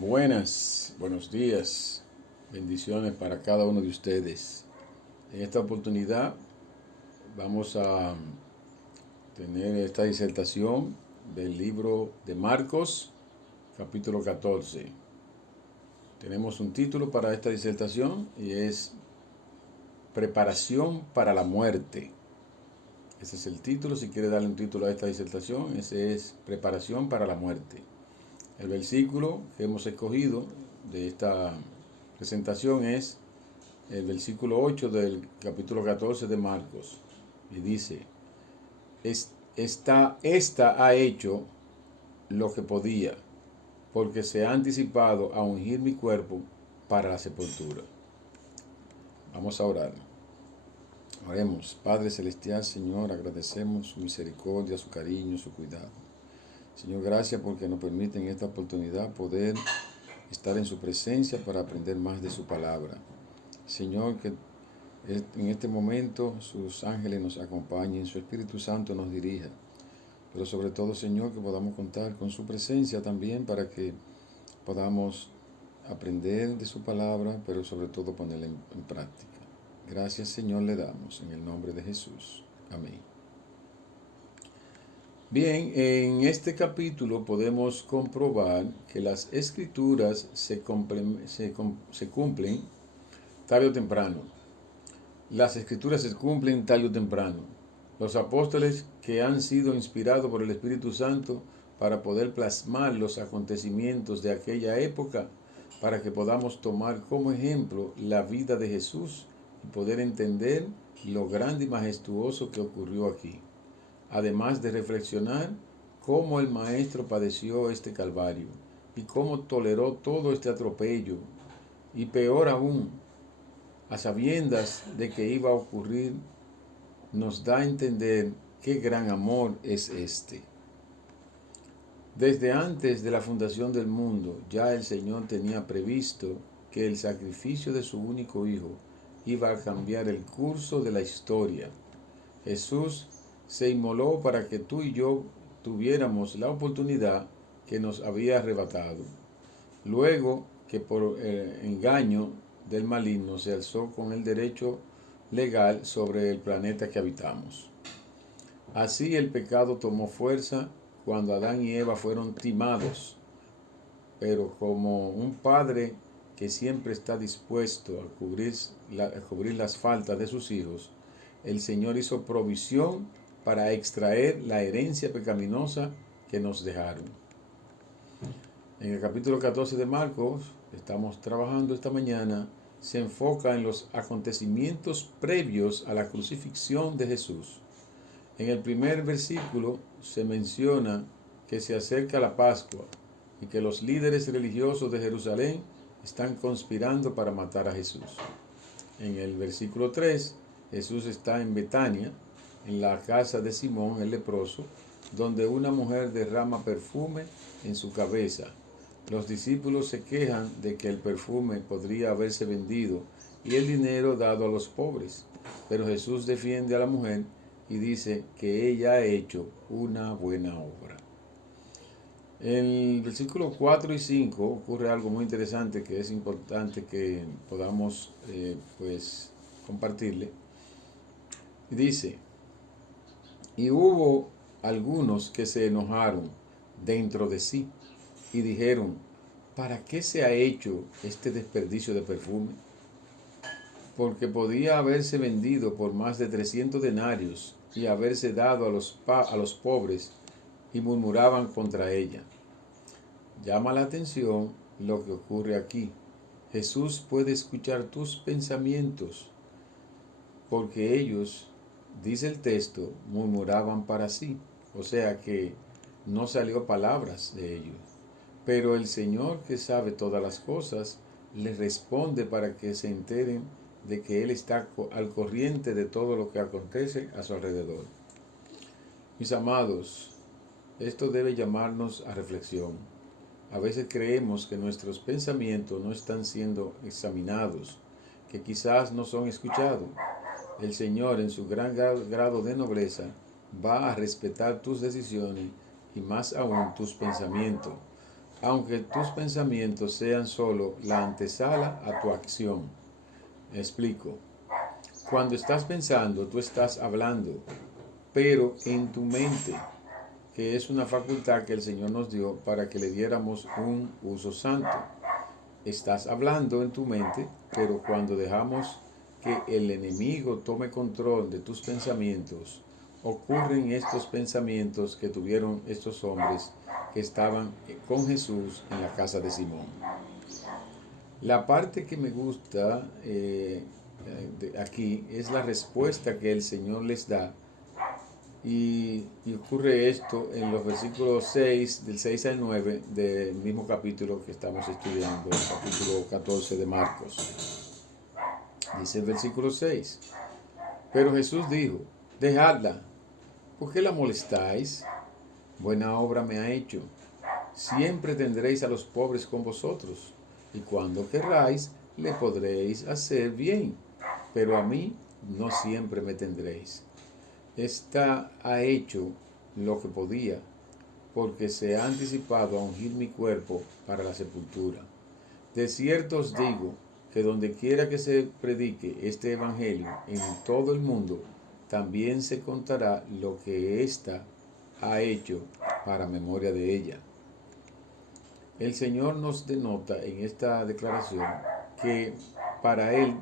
Buenos días, bendiciones para cada uno de ustedes. En esta oportunidad vamos a tener esta disertación del libro de Marcos, capítulo 14. Tenemos un título para esta disertación y es Preparación para la muerte. Ese es el título. Si quiere darle un título a esta disertación, ese es Preparación para la muerte. El versículo que hemos escogido de esta presentación es el versículo 8 del capítulo 14 de Marcos. Y dice, esta ha hecho lo que podía, porque se ha anticipado a ungir mi cuerpo para la sepultura. Vamos a orar. Oremos. Padre Celestial, Señor, agradecemos su misericordia, su cariño, su cuidado. Señor, gracias porque nos permite en esta oportunidad poder estar en su presencia para aprender más de su palabra. Señor, que en este momento sus ángeles nos acompañen, su Espíritu Santo nos dirija. Pero sobre todo, Señor, que podamos contar con su presencia también para que podamos aprender de su palabra, pero sobre todo ponerla en práctica. Gracias, Señor, le damos en el nombre de Jesús. Amén. Bien, en este capítulo podemos comprobar que las escrituras se cumplen tarde o temprano. Las escrituras se cumplen tarde o temprano. Los apóstoles que han sido inspirados por el Espíritu Santo para poder plasmar los acontecimientos de aquella época, para que podamos tomar como ejemplo la vida de Jesús y poder entender lo grande y majestuoso que ocurrió aquí. Además de reflexionar cómo el Maestro padeció este calvario y cómo toleró todo este atropello, y peor aún, a sabiendas de que iba a ocurrir, nos da a entender qué gran amor es este. Desde antes de la fundación del mundo, ya el Señor tenía previsto que el sacrificio de su único Hijo iba a cambiar el curso de la historia. Jesús se inmoló para que tú y yo tuviéramos la oportunidad que nos había arrebatado. Luego que por engaño del maligno se alzó con el derecho legal sobre el planeta que habitamos. Así el pecado tomó fuerza cuando Adán y Eva fueron timados, pero como un padre que siempre está dispuesto a cubrir las faltas de sus hijos, el Señor hizo provisión para extraer la herencia pecaminosa que nos dejaron. En el capítulo 14 de Marcos, estamos trabajando esta mañana, se enfoca en los acontecimientos previos a la crucifixión de Jesús. En el primer versículo se menciona que se acerca la Pascua y que los líderes religiosos de Jerusalén están conspirando para matar a Jesús. En el versículo 3, Jesús está en Betania, en la casa de Simón el leproso, donde una mujer derrama perfume en su cabeza. Los discípulos se quejan de que el perfume podría haberse vendido y el dinero dado a los pobres, pero Jesús defiende a la mujer y dice que ella ha hecho una buena obra. En el versículo 4 y 5 ocurre algo muy interesante que es importante que podamos compartirle. Dice, y hubo algunos que se enojaron dentro de sí y dijeron, ¿para qué se ha hecho este desperdicio de perfume? Porque podía haberse vendido por más de 300 denarios y haberse dado a los pobres, y murmuraban contra ella. Llama la atención lo que ocurre aquí. Jesús puede escuchar tus pensamientos, porque ellos, dice el texto, murmuraban para sí. O sea que no salió palabras de ellos. Pero el Señor, que sabe todas las cosas, les responde para que se enteren de que Él está al corriente de todo lo que acontece a su alrededor. Mis amados, esto debe llamarnos a reflexión. A veces creemos que nuestros pensamientos no están siendo examinados, que quizás no son escuchados. El Señor, en su gran grado de nobleza, va a respetar tus decisiones y más aún tus pensamientos. aunque tus pensamientos sean solo la antesala a tu acción. Me explico. Cuando estás pensando, tú estás hablando, pero en tu mente, que es una facultad que el Señor nos dio para que le diéramos un uso santo. Estás hablando en tu mente, pero cuando dejamos que el enemigo tome control de tus pensamientos, ocurren estos pensamientos que tuvieron estos hombres que estaban con Jesús en la casa de Simón. La parte que me gusta aquí es la respuesta que el Señor les da. Y ocurre esto en los versículos 6, del 6 al 9 del mismo capítulo que estamos estudiando, el capítulo 14 de Marcos. Dice el versículo 6: Pero Jesús dijo, dejadla, ¿por qué la molestáis? Buena obra me ha hecho. Siempre tendréis a los pobres con vosotros, y cuando querráis le podréis hacer bien, pero a mí no siempre me tendréis. Esta ha hecho lo que podía, porque se ha anticipado a ungir mi cuerpo para la sepultura. De cierto os digo que donde quiera que se predique este evangelio en todo el mundo, también se contará lo que ésta ha hecho para memoria de ella. El Señor nos denota en esta declaración que para Él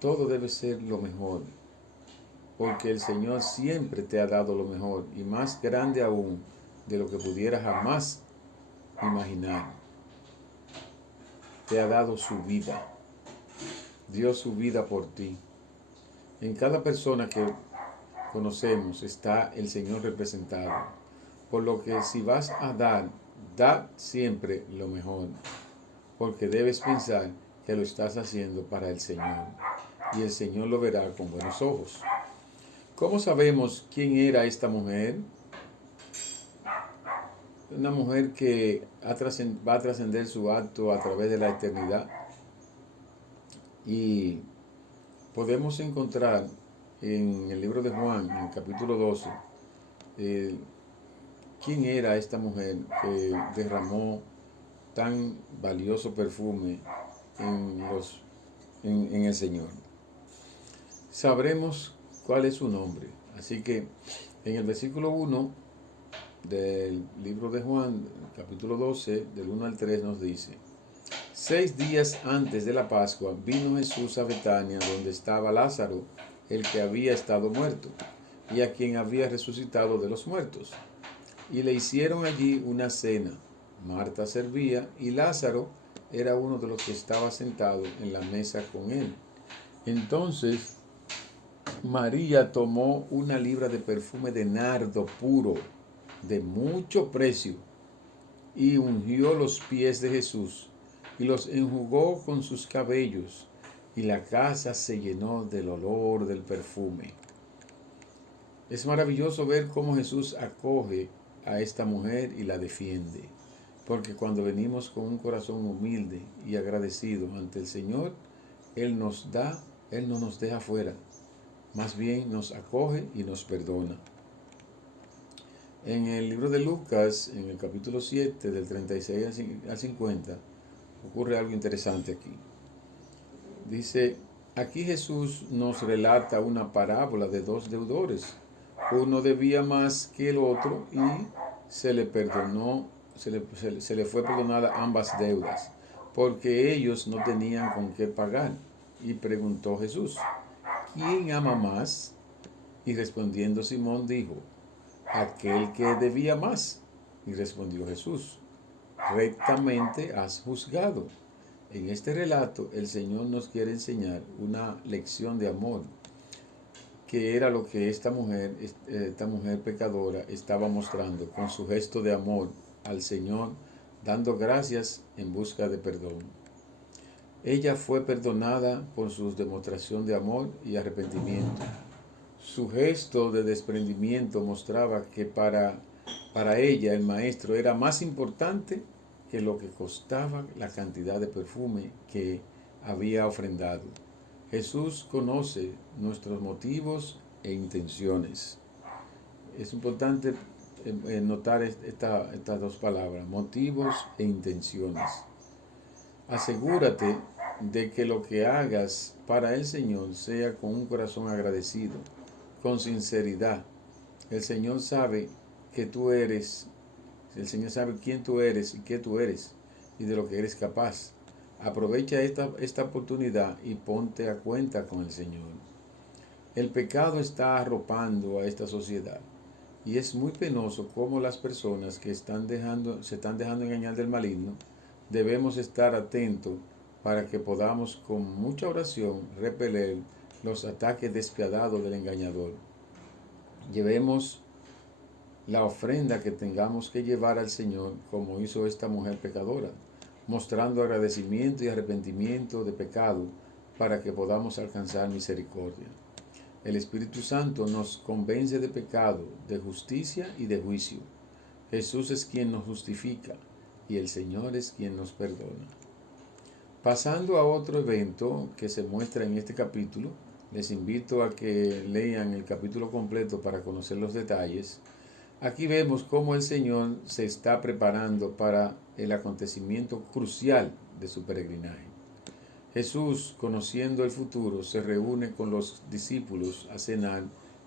todo debe ser lo mejor, porque el Señor siempre te ha dado lo mejor y más grande aún de lo que pudieras jamás imaginar. Te ha dado su vida, dio su vida por ti. En cada persona que conocemos está el Señor representado, por lo que si vas a dar, da siempre lo mejor, porque debes pensar que lo estás haciendo para el Señor, y el Señor lo verá con buenos ojos. ¿Cómo sabemos quién era esta mujer? Una mujer que va a trascender su acto a través de la eternidad. Y podemos encontrar en el libro de Juan, en el capítulo 12, quién era esta mujer que derramó tan valioso perfume en el Señor. Sabremos cuál es su nombre. Así que en el versículo 1 del libro de Juan, capítulo 12, del 1 al 3, nos dice: 6 días antes de la Pascua vino Jesús a Betania, donde estaba Lázaro, el que había estado muerto, y a quien había resucitado de los muertos. Y le hicieron allí una cena. Marta servía, y Lázaro era uno de los que estaba sentado en la mesa con él. Entonces María tomó una libra de perfume de nardo puro, de mucho precio, y ungió los pies de Jesús, y los enjugó con sus cabellos, y la casa se llenó del olor del perfume. Es maravilloso ver cómo Jesús acoge a esta mujer y la defiende, porque cuando venimos con un corazón humilde y agradecido ante el Señor, Él nos da, Él no nos deja fuera, más bien nos acoge y nos perdona. En el libro de Lucas, en el capítulo 7, del 36 al 50, ocurre algo interesante aquí. Dice, aquí Jesús nos relata una parábola de dos deudores. Uno debía más que el otro y se le perdonó, se le fue perdonada ambas deudas, porque ellos no tenían con qué pagar. Y preguntó Jesús, ¿quién ama más? Y respondiendo Simón dijo, aquel que debía más. Y respondió Jesús, rectamente has juzgado. En este relato el Señor nos quiere enseñar una lección de amor, que era lo que esta mujer pecadora estaba mostrando con su gesto de amor al Señor, dando gracias en busca de perdón. Ella fue perdonada por su demostración de amor y arrepentimiento. Su gesto de desprendimiento mostraba que para ella el maestro era más importante que lo que costaba la cantidad de perfume que había ofrendado. Jesús conoce nuestros motivos e intenciones. Es importante notar estas dos palabras, motivos e intenciones. Asegúrate de que lo que hagas para el Señor sea con un corazón agradecido, con sinceridad. El Señor sabe que tú eres, el Señor sabe quién tú eres y qué tú eres y de lo que eres capaz. Aprovecha esta oportunidad y ponte a cuenta con el Señor. El pecado está arropando a esta sociedad y es muy penoso cómo las personas que se están dejando engañar del maligno. Debemos estar atentos para que podamos con mucha oración repeler los ataques despiadados del engañador. Llevemos la ofrenda que tengamos que llevar al Señor como hizo esta mujer pecadora, mostrando agradecimiento y arrepentimiento de pecado para que podamos alcanzar misericordia. El Espíritu Santo nos convence de pecado, de justicia y de juicio. Jesús es quien nos justifica y el Señor es quien nos perdona. Pasando a otro evento que se muestra en este capítulo, les invito a que lean el capítulo completo para conocer los detalles. Aquí vemos cómo el Señor se está preparando para el acontecimiento crucial de su peregrinaje. Jesús, conociendo el futuro, se reúne con los discípulos a cenar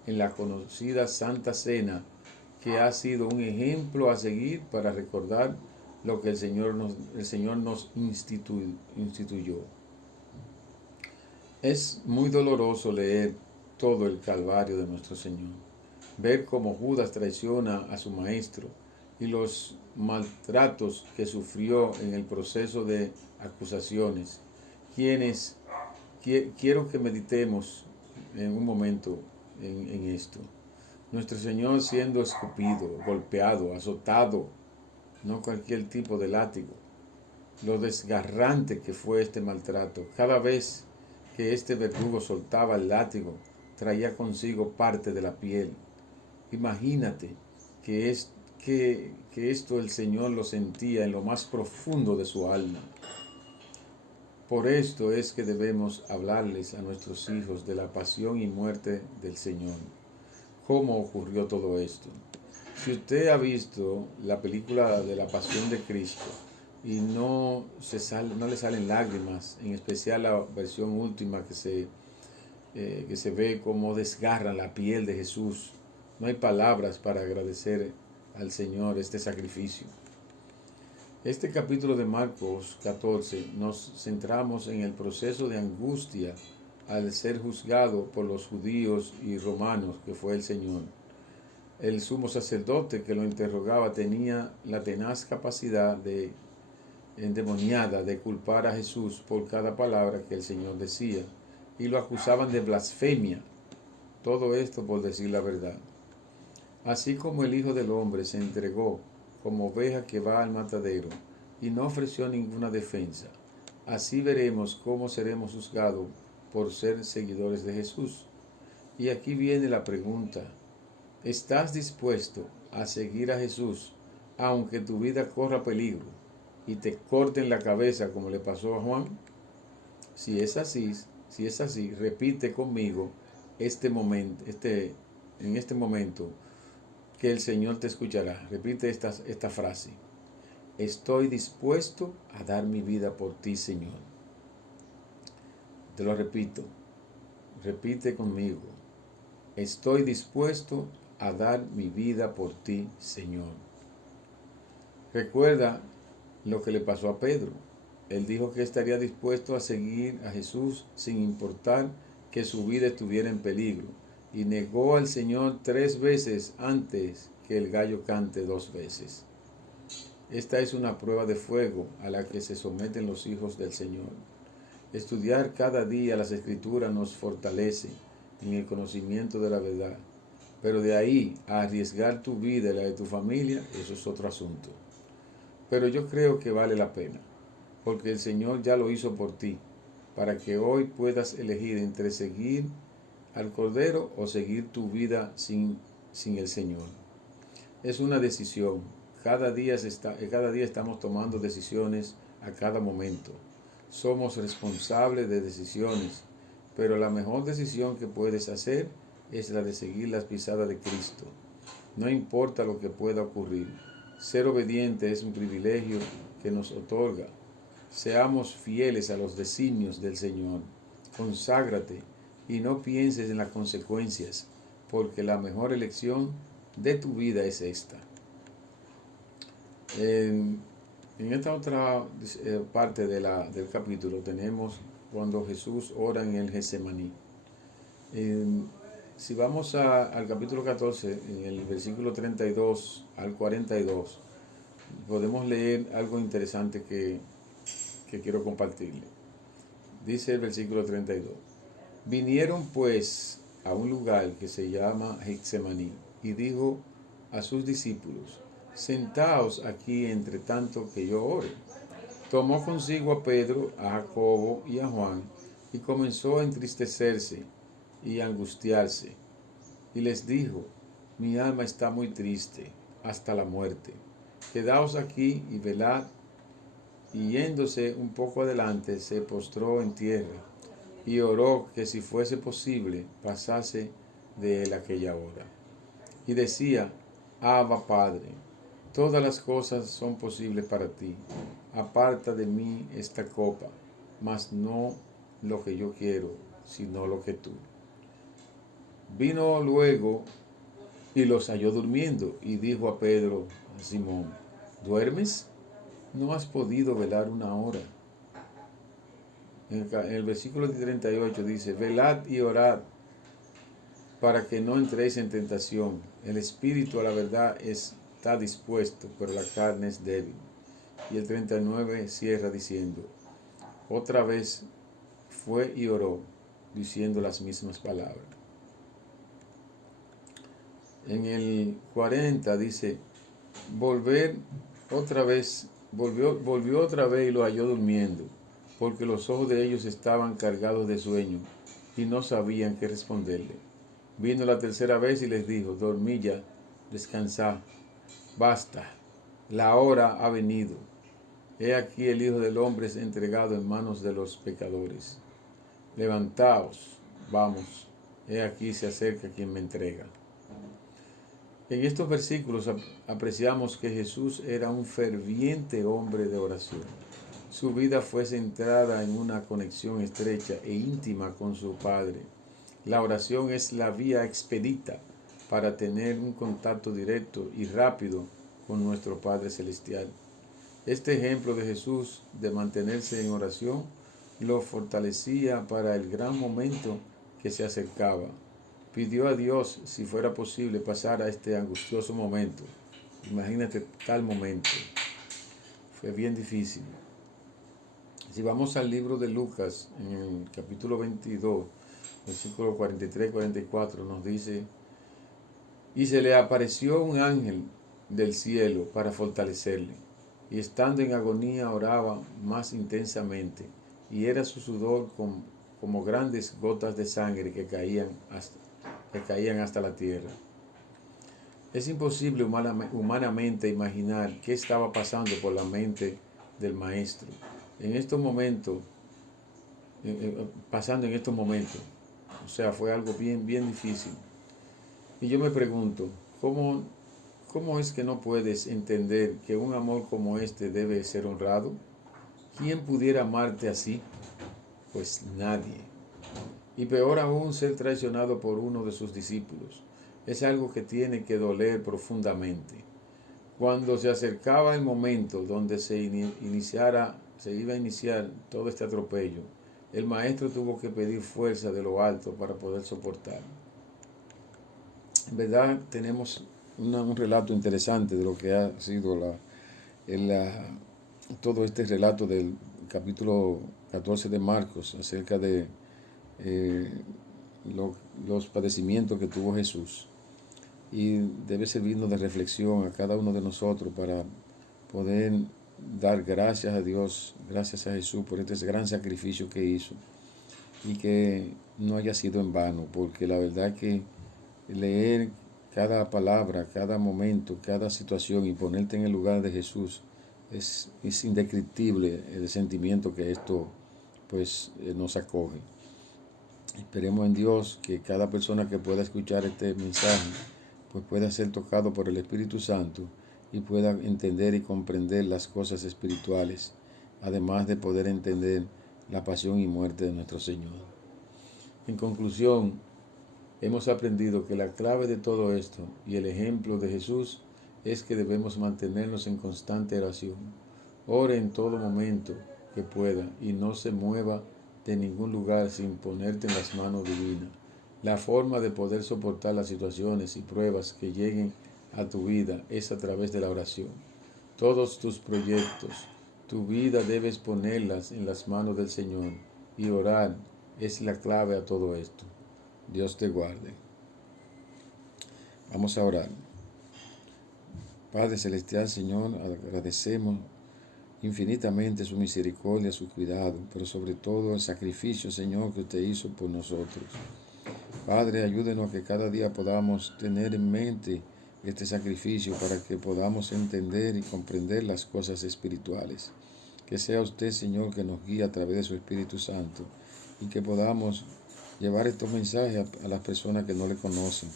en la conocida Santa Cena, que ha sido un ejemplo a seguir para recordar lo que el Señor nos instituyó. Es muy doloroso leer todo el calvario de nuestro Señor, ver cómo Judas traiciona a su maestro y los maltratos que sufrió en el proceso de acusaciones. Quiero que meditemos en un momento en esto. Nuestro Señor siendo escupido, golpeado, azotado, no cualquier tipo de látigo. Lo desgarrante que fue este maltrato. Cada vez que este verdugo soltaba el látigo, traía consigo parte de la piel. Imagínate que esto el Señor lo sentía en lo más profundo de su alma. Por esto es que debemos hablarles a nuestros hijos de la pasión y muerte del Señor. ¿Cómo ocurrió todo esto? Si usted ha visto la película de la Pasión de Cristo y no le salen lágrimas, en especial la versión última que se ve cómo desgarra la piel de Jesús, no hay palabras para agradecer al Señor este sacrificio. Este capítulo de Marcos 14 nos centramos en el proceso de angustia al ser juzgado por los judíos y romanos, que fue el Señor. El sumo sacerdote que lo interrogaba tenía la tenaz capacidad endemoniada de culpar a Jesús por cada palabra que el Señor decía, y lo acusaban de blasfemia, todo esto por decir la verdad. Así como el Hijo del Hombre se entregó como oveja que va al matadero y no ofreció ninguna defensa, así veremos cómo seremos juzgados por ser seguidores de Jesús. Y aquí viene la pregunta: ¿estás dispuesto a seguir a Jesús aunque tu vida corra peligro y te corten la cabeza como le pasó a Juan? Si es así, repite conmigo en este momento que el Señor te escuchará. Repite esta frase: estoy dispuesto a dar mi vida por ti, Señor. Te lo repito, repite conmigo: estoy dispuesto a dar mi vida por ti, Señor. Recuerda lo que le pasó a Pedro. Él dijo que estaría dispuesto a seguir a Jesús sin importar que su vida estuviera en peligro, y negó al Señor 3 veces antes que el gallo cante 2 veces. Esta es una prueba de fuego a la que se someten los hijos del Señor. Estudiar cada día las Escrituras nos fortalece en el conocimiento de la verdad, pero de ahí a arriesgar tu vida y la de tu familia, eso es otro asunto. Pero yo creo que vale la pena, porque el Señor ya lo hizo por ti, para que hoy puedas elegir entre seguir al Cordero o seguir tu vida sin el Señor. Es una decisión. Cada día estamos tomando decisiones a cada momento. Somos responsables de decisiones, pero la mejor decisión que puedes hacer es la de seguir las pisadas de Cristo. no importa lo que pueda ocurrir. Ser obediente es un privilegio que nos otorga. Seamos fieles a los designios del Señor. Conságrate y no pienses en las consecuencias, porque la mejor elección de tu vida es esta. En esta otra parte del capítulo tenemos cuando Jesús ora en el Getsemaní. Si vamos al capítulo 14, en el versículo 32 al 42, podemos leer algo interesante que quiero compartirle. Dice el versículo 32. Vinieron pues a un lugar que se llama Getsemaní y dijo a sus discípulos: sentaos aquí entre tanto que yo ore. Tomó consigo a Pedro, a Jacobo y a Juan y comenzó a entristecerse y a angustiarse. Y les dijo: mi alma está muy triste hasta la muerte. Quedaos aquí y velad. Y yéndose un poco adelante, se postró en tierra y oró que si fuese posible pasase de él aquella hora. Y decía: Abba, Padre, todas las cosas son posibles para ti. Aparta de mí esta copa, mas no lo que yo quiero, sino lo que tú. Vino luego y los halló durmiendo, y dijo a Pedro, a Simón: ¿duermes? ¿No has podido velar una hora? En el versículo 38 dice: velad y orad para que no entréis en tentación. El espíritu a la verdad está dispuesto, pero la carne es débil. Y el 39 cierra diciendo: otra vez fue y oró, diciendo las mismas palabras. En el 40 dice: volvió otra vez y lo halló durmiendo, porque los ojos de ellos estaban cargados de sueño y no sabían qué responderle. Vino la tercera vez y les dijo: dormid ya, descansad, basta, la hora ha venido. He aquí el Hijo del Hombre es entregado en manos de los pecadores. Levantaos, vamos, he aquí se acerca quien me entrega. En estos versículos apreciamos que Jesús era un ferviente hombre de oración. Su vida fue centrada en una conexión estrecha e íntima con su Padre. La oración es la vía expedita para tener un contacto directo y rápido con nuestro Padre Celestial. Este ejemplo de Jesús de mantenerse en oración lo fortalecía para el gran momento que se acercaba. Pidió a Dios, si fuera posible, pasar a este angustioso momento. Imagínate tal momento. Fue bien difícil. Si vamos al libro de Lucas, en el capítulo 22, versículo 43-44, nos dice: y se le apareció un ángel del cielo para fortalecerle, y estando en agonía oraba más intensamente, y era su sudor como grandes gotas de sangre que caían hasta la tierra. Es imposible humanamente imaginar qué estaba pasando por la mente del maestro en estos momentos, pasando en estos momentos. O sea, fue algo bien difícil. Y yo me pregunto, ¿cómo es que no puedes entender que un amor como este debe ser honrado? ¿Quién pudiera amarte así? Pues nadie. Y peor aún, ser traicionado por uno de sus discípulos. Es algo que tiene que doler profundamente. Cuando se acercaba el momento donde se iba a iniciar todo este atropello, el maestro tuvo que pedir fuerza de lo alto para poder soportar. En verdad tenemos un relato interesante de lo que ha sido todo este relato del capítulo 14 de Marcos acerca de los padecimientos que tuvo Jesús, y debe servirnos de reflexión a cada uno de nosotros para poder dar gracias a Dios, gracias a Jesús por este gran sacrificio que hizo, y que no haya sido en vano, porque la verdad que leer cada palabra, cada momento, cada situación y ponerte en el lugar de Jesús es indescriptible el sentimiento que esto pues nos acoge. Esperemos en Dios que cada persona que pueda escuchar este mensaje pues pueda ser tocado por el Espíritu Santo y pueda entender y comprender las cosas espirituales, además de poder entender la pasión y muerte de nuestro Señor. En conclusión, hemos aprendido que la clave de todo esto y el ejemplo de Jesús es que debemos mantenernos en constante oración. Ore en todo momento que pueda y no se mueva de ningún lugar sin ponerte en las manos divinas. La forma de poder soportar las situaciones y pruebas que lleguen a tu vida es a través de la oración. Todos tus proyectos, tu vida debes ponerlas en las manos del Señor y orar es la clave a todo esto. Dios te guarde. Vamos a orar. Padre Celestial, Señor, agradecemos infinitamente su misericordia, su cuidado, pero sobre todo el sacrificio, Señor, que usted hizo por nosotros. Padre, ayúdenos a que cada día podamos tener en mente este sacrificio para que podamos entender y comprender las cosas espirituales. Que sea usted, Señor, que nos guíe a través de su Espíritu Santo y que podamos llevar estos mensajes a las personas que no le conocen,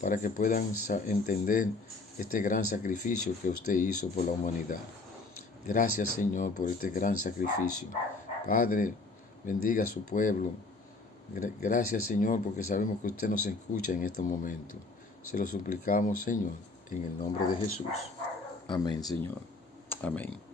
para que puedan entender este gran sacrificio que usted hizo por la humanidad. Gracias, Señor, por este gran sacrificio. Padre, bendiga a su pueblo. Gracias, Señor, porque sabemos que usted nos escucha en este momento. Se lo suplicamos, Señor, en el nombre de Jesús. Amén, Señor. Amén.